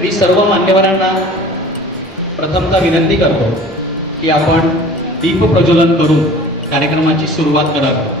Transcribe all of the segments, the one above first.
मी सर्व मान्यवरांना प्रथमतः विनंती करतो की आपण दीप प्रज्वलन करून कार्यक्रमाची सुरुवात करावी.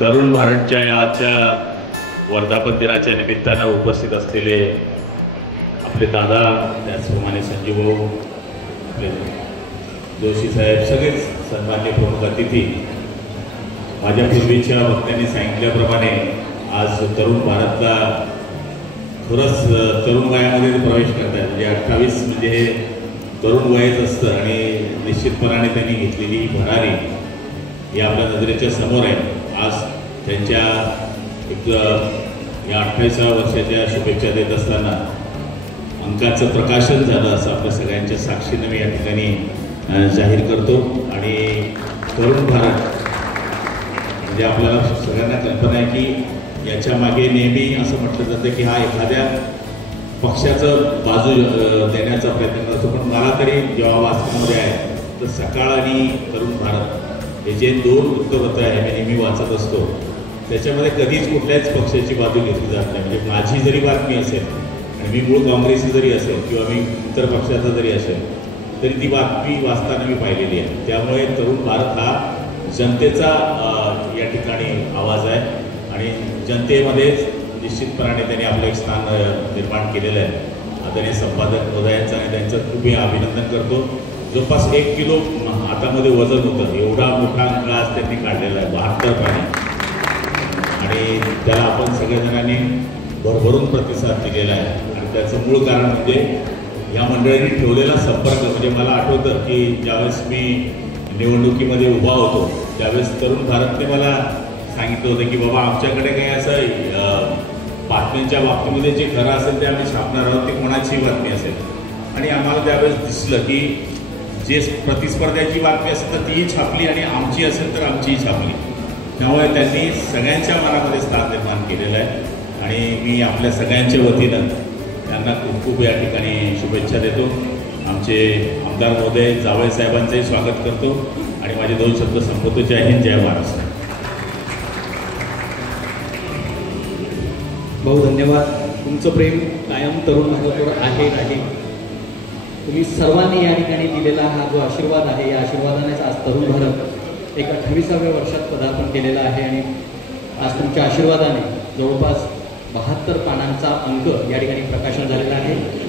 तरुण भारतच्या याच्या वर्धापन दिनाच्या निमित्तानं उपस्थित असलेले आपले दादा, त्याचप्रमाणे संजीव भाऊ, आपले जोशी साहेब, सगळेच सन्मान्य प्रमुख अतिथी, माझ्या पूर्वीच्या वक्त्यांनी सांगितल्याप्रमाणे आज तरुण भारतला खरंच तरुण वयामध्ये प्रवेश करतायत. म्हणजे 28 म्हणजे हे तरुण वयच असतं आणि निश्चितपणाने त्यांनी घेतलेली ही भरारी ही आपल्या नजरेच्या समोर आहे. आज त्यांच्या एक या 28व्या वर्षाच्या शुभेच्छा देत असताना अंकाचं प्रकाशन झालं असं आपल्या सगळ्यांच्या साक्षीने मी या ठिकाणी जाहीर करतो. आणि तरुण भारत म्हणजे आपल्याला सगळ्यांना कल्पना आहे की याच्या मागे नेहमी असं म्हटलं जातं की हा एखाद्या पक्षाचं बाजू देण्याचा प्रयत्न करतो. पण मला तरी जेव्हा वाचनामध्ये आहे तर सकाळ आणि तरुण भारत हे जे 2 वृत्तपत्र आहे मी नेहमी वाचत असतो, त्याच्यामध्ये कधीच कुठल्याच पक्षाची बाजू घेतली जात नाही. म्हणजे माझी जरी बातमी असेल आणि मी मूळ काँग्रेसी जरी असेल किंवा मी इतर पक्षाचा जरी असेल तरी ती बातमी वाचताना मी पाहिलेली आहे. त्यामुळे तरुण भारत हा जनतेचा या ठिकाणी आवाज आहे आणि जनतेमध्ये निश्चितपणाने त्यांनी आपलं एक स्थान निर्माण केलेलं आहे. आदरणीय संपादक महोदयांचं आणि त्यांचं खूप मी अभिनंदन करतो. जवळपास 1 किलो हातामध्ये वजन होतं, एवढा मोठा अंक आज त्यांनी काढलेला आहे 72 पाने, आणि त्याला आपण सगळेजणांनी भरभरून प्रतिसाद दिलेला आहे. आणि त्याचं मूळ कारण म्हणजे या मंडळींनी ठेवलेला संपर्क. म्हणजे मला आठवतं की ज्यावेळेस मी निवडणुकीमध्ये उभा होतो त्यावेळेस तरुण भारतने मला सांगितलं होतं की बाबा आमच्याकडे काय असं बातम्यांच्या बाबतीमध्ये जे खरं असेल ते आम्ही छापणार आहोत, ती कोणाचीही बातमी असेल. आणि आम्हाला त्यावेळेस दिसलं की जे प्रतिस्पर्ध्याची बातमी असेल तर तीही छापली आणि आमची असेल तर आमचीही छापली. त्यामुळे त्यांनी सगळ्यांच्या मनामध्ये स्थान निर्माण केलेलं आहे आणि मी आपल्या सगळ्यांच्या वतीनं त्यांना खूप खूप या ठिकाणी शुभेच्छा देतो. आमचे आमदार महोदय जावळे साहेबांचंही स्वागत करतो आणि माझे 2 शब्द संपवतो. जय हिंद, जय महाराष्ट्र. बहुत धन्यवाद. तुमचं प्रेम कायम तरुण भारतवर आहे राहील. तुम्ही सर्वांनी या ठिकाणी दिलेला हा जो आशीर्वाद आहे, या आशीर्वादानेच आज तरुण भारत एक 28व्या वर्षात पदार्पण केलेलं आहे आणि आज तुमच्या आशीर्वादाने जवळपास 72 पानांचा अंक या ठिकाणी प्रकाशन झालेला आहे.